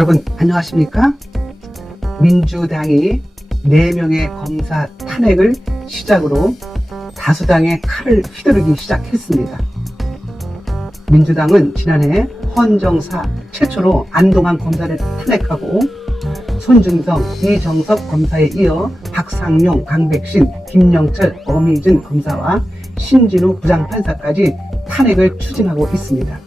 여러분 안녕하십니까? 민주당이 4명의 검사 탄핵을 시작으로 다수당의 칼을 휘두르기 시작했습니다. 민주당은 지난해 헌정사 최초로 안동환 검사를 탄핵하고 손중성, 이정석 검사에 이어 박상용, 강백신, 김영철, 엄희준 검사와 신진우 부장판사까지 탄핵을 추진하고 있습니다.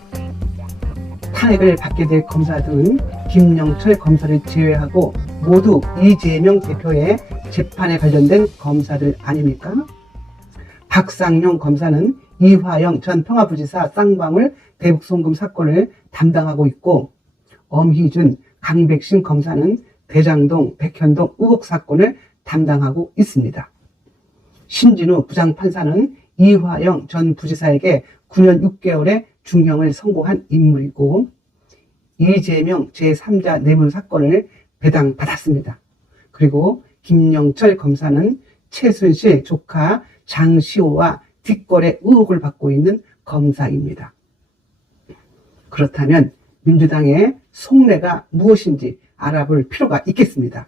탄핵을 받게 될 검사들은 김영철 검사를 제외하고 모두 이재명 대표의 재판에 관련된 검사들 아닙니까? 박상용 검사는 이화영 전 평화부지사 쌍방울 대북송금 사건을 담당하고 있고, 엄희준, 강백신 검사는 대장동, 백현동 의혹 사건을 담당하고 있습니다. 신진우 부장판사는 이화영 전 부지사에게 9년 6개월의 중형을 선고한 인물이고, 이재명 제3자 뇌물 사건을 배당받았습니다. 그리고 김영철 검사는 최순실 조카 장시호와 뒷거래 의혹을 받고 있는 검사입니다. 그렇다면 민주당의 속내가 무엇인지 알아볼 필요가 있겠습니다.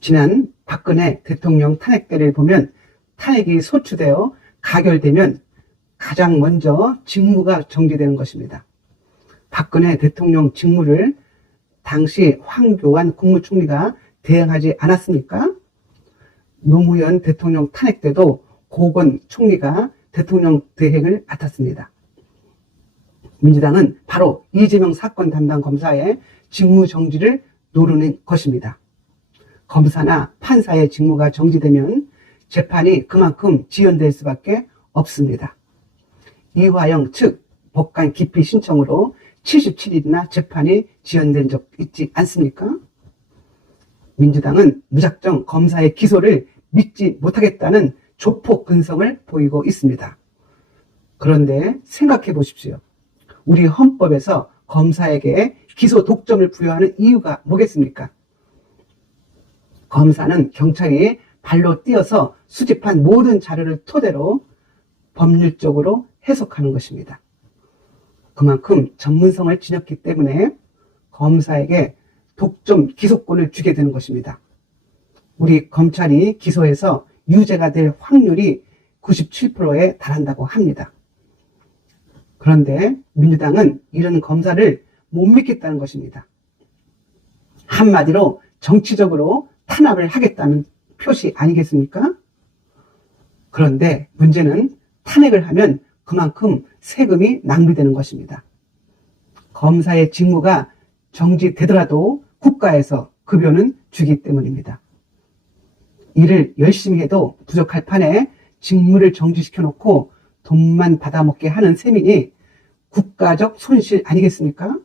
지난 박근혜 대통령 탄핵 때를 보면 탄핵이 소추되어 가결되면 가장 먼저 직무가 정지되는 것입니다. 박근혜 대통령 직무를 당시 황교안 국무총리가 대행하지 않았습니까? 노무현 대통령 탄핵 때도 고건 총리가 대통령 대행을 맡았습니다. 민주당은 바로 이재명 사건 담당 검사의 직무 정지를 노리는 것입니다. 검사나 판사의 직무가 정지되면 재판이 그만큼 지연될 수밖에 없습니다. 이화영 측 법관 기피 신청으로 77일이나 재판이 지연된 적 있지 않습니까? 민주당은 무작정 검사의 기소를 믿지 못하겠다는 조폭 근성을 보이고 있습니다. 그런데 생각해 보십시오. 우리 헌법에서 검사에게 기소 독점을 부여하는 이유가 뭐겠습니까? 검사는 경찰이 발로 뛰어서 수집한 모든 자료를 토대로 법률적으로 해석하는 것입니다. 그만큼 전문성을 지녔기 때문에 검사에게 독점 기소권을 주게 되는 것입니다. 우리 검찰이 기소해서 유죄가 될 확률이 97%에 달한다고 합니다. 그런데 민주당은 이런 검사를 못 믿겠다는 것입니다. 한마디로 정치적으로 탄압을 하겠다는 표시 아니겠습니까? 그런데 문제는 탄핵을 하면 그만큼 세금이 낭비되는 것입니다. 검사의 직무가 정지되더라도 국가에서 급여는 주기 때문입니다. 일을 열심히 해도 부족할 판에 직무를 정지시켜 놓고 돈만 받아먹게 하는 셈이니 국가적 손실 아니겠습니까?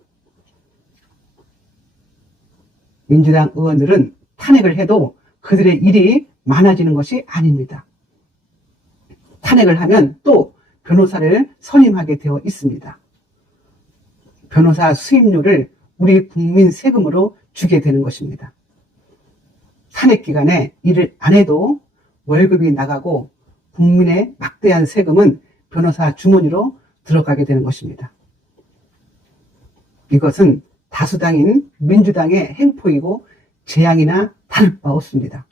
민주당 의원들은 탄핵을 해도 그들의 일이 많아지는 것이 아닙니다. 탄핵을 하면 또 변호사를 선임하게 되어 있습니다. 변호사 수임료를 우리 국민 세금으로 주게 되는 것입니다. 탄핵 기간에 일을 안 해도 월급이 나가고 국민의 막대한 세금은 변호사 주머니로 들어가게 되는 것입니다. 이것은 다수당인 민주당의 행포이고 재앙이나 다를 바 없습니다.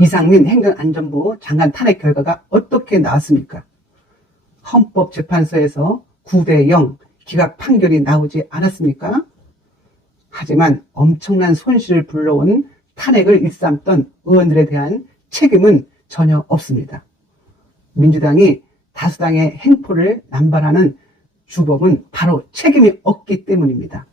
이상민 행정안전부 장관 탄핵 결과가 어떻게 나왔습니까? 헌법재판소에서 9대0 기각 판결이 나오지 않았습니까? 하지만 엄청난 손실을 불러온 탄핵을 일삼던 의원들에 대한 책임은 전혀 없습니다. 민주당이 다수당의 행포를 남발하는 주범은 바로 책임이 없기 때문입니다.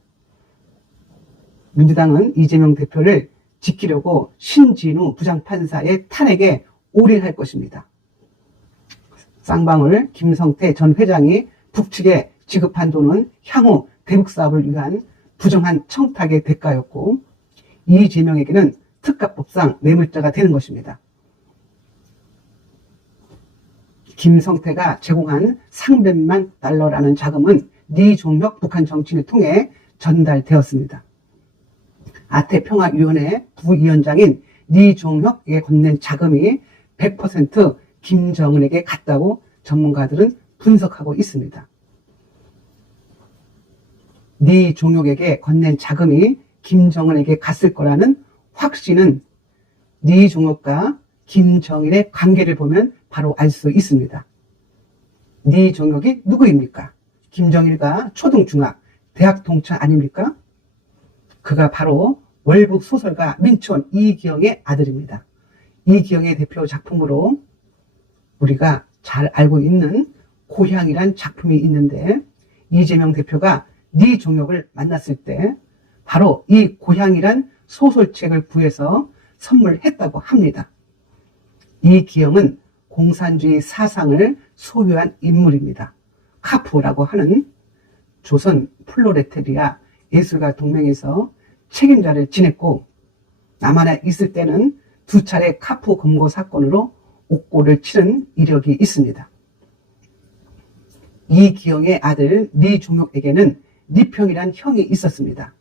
민주당은 이재명 대표를 지키려고 신진우 부장판사의 탄핵에 올인할 것입니다. 쌍방울 김성태 전 회장이 북측에 지급한 돈은 향후 대북 사업을 위한 부정한 청탁의 대가였고, 이재명에게는 특가법상 뇌물자가 되는 것입니다. 김성태가 제공한 300만 달러라는 자금은 리종혁 북한 정치인을 통해 전달되었습니다. 아태평화위원회 부위원장인 리종혁에게 건넨 자금이 100% 김정은에게 갔다고 전문가들은 분석하고 있습니다. 네 종혁에게 건넨 자금이 김정은에게 갔을 거라는 확신은 네 종혁과 김정일의 관계를 보면 바로 알 수 있습니다. 네 종혁이 누구입니까? 김정일과 초등, 중학, 대학 동창 아닙니까? 그가 바로 월북 소설가 민촌 이기영의 아들입니다. 이기영의 대표 작품으로 우리가 잘 알고 있는 고향이란 작품이 있는데, 이재명 대표가 네 종혁을 만났을 때 바로 이 고향이란 소설책을 구해서 선물했다고 합니다. 이기영은 공산주의 사상을 소유한 인물입니다. 카푸라고 하는 조선 플로레테리아 예술가 동맹에서 책임자를 지냈고, 남한에 있을 때는 2차례 카푸 검거 사건으로 옥고를 치른 이력이 있습니다. 이기영의 아들 리종혁에게는 리평이란 형이 있었습니다.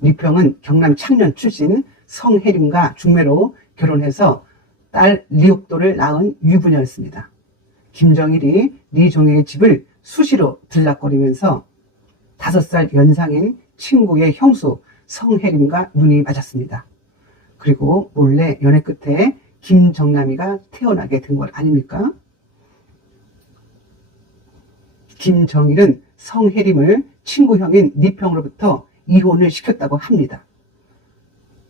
리평은 경남 창녕 출신 성혜림과 중매로 결혼해서 딸 리옥도를 낳은 유부녀였습니다. 김정일이 리종혁의 집을 수시로 들락거리면서 5살 연상인 친구의 형수 성혜림과 눈이 맞았습니다. 그리고 몰래 연애 끝에 김정남이가 태어나게 된 것 아닙니까? 김정일은 성혜림을 친구형인 리평으로부터 이혼을 시켰다고 합니다.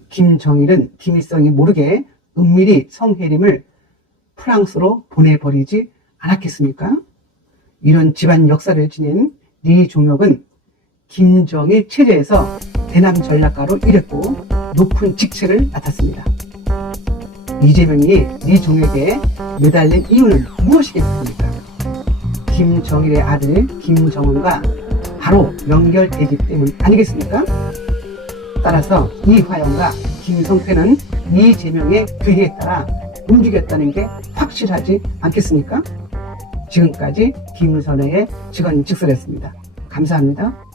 김정일은 김일성이 모르게 은밀히 성혜림을 프랑스로 보내버리지 않았겠습니까? 이런 집안 역사를 지닌 리종혁은 김정일 체제에서 대남 전략가로 일했고 높은 직책을 맡았습니다. 이재명이 리종혁에게 매달린 이유는 무엇이겠습니까? 김정일의 아들 김정은과 바로 연결되기 때문 아니겠습니까? 따라서 이화영과 김성태는 이재명의 괴리에 따라 움직였다는 게 확실하지 않겠습니까? 지금까지 김선혜의 직언직설이었습니다. 감사합니다.